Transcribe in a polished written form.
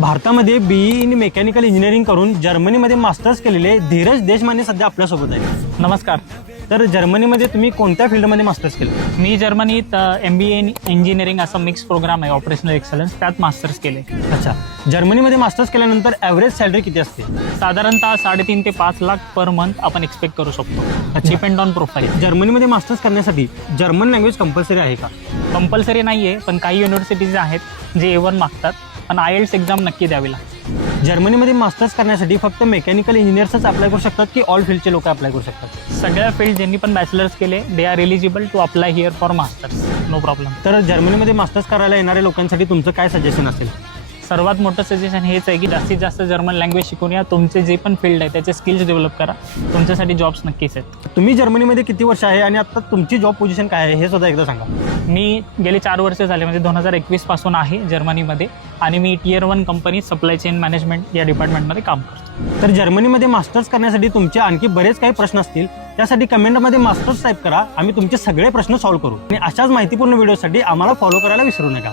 भारतामध्ये be in mechanical engineering करून जर्मनीमध्ये मास्टर्स केलेले धीरज देशमाने सध्या आपल्यासोबत आहे। नमस्कार. तर जर्मनीमध्ये तुम्ही कोणत्या फील्डमध्ये मास्टर्स केलं? मी जर्मनीत MBA इन इंजिनिअरिंग असा मिक्स प्रोग्राम आहे, ऑपरेशनल एक्सलन्स, त्यात मास्टर्स केले. अच्छा, जर्मनीमध्ये मास्टर्स केल्यानंतर ॲव्हरेज सॅलरी किती असते? साधारणतः 3.5 ते 5 लाख पर मंथ आपण एक्सपेक्ट करू शकतो, डिपेंड ऑन प्रोफाईल. जर्मनीमध्ये मास्टर्स करण्यासाठी जर्मन लँग्वेज कंपल्सरी आहे का? कंपल्सरी नाही आहे, पण काही युनिव्हर्सिटीज आहेत जे A1 मागतात, पण IELTS एक्झाम नक्की द्यावी लागते. जर्मनीमध्ये मास्टर्स करण्यासाठी फक्त मेकॅनिकल इंजिनियर्सच अप्लाय करू शकतात की ऑल फील्डचे लोक अप्लाय करू शकतात? सगळ्या फील्ड ज्यांनी पण बॅचलर्स केले they are eligible to apply here for masters, no problem. तर जर्मनीमध्ये मास्टर्स करायला येणाऱ्या लोकांसाठी तुमचं काय सजेशन असेल? सर्वात मोठं सजेशन हेच आहे की जास्तीत जास्त जर्मन लँग्वेज शिकून या, तुमचे जे पण फील्ड आहे त्याचे स्किल्स डेव्हलप करा, तुमच्यासाठी जॉब्स नक्कीच आहेत. तुम्ही जर्मनीमध्ये किती वर्ष आहे आणि आता तुमची जॉब पोझिशन काय आहे हे सुद्धा एकदा सांगा. मी गेले 4 वर्ष झाले, म्हणजे 2021 पासून आहे जर्मनीमध्ये, आणि मी Tier 1 company supply chain management या डिपार्टमेंटमध्ये काम करतो. तर जर्मनीमध्ये मास्टर्स करण्यासाठी तुमचे आणखी बरेच काही प्रश्न असतील, त्यासाठी कमेंटमध्ये मास्टर्स टाईप करा, आम्ही तुमचे सगळे प्रश्न सॉल्व्ह करू. आणि अशाच माहितीपूर्ण व्हिडिओसाठी आम्हाला फॉलो करायला विसरू नका.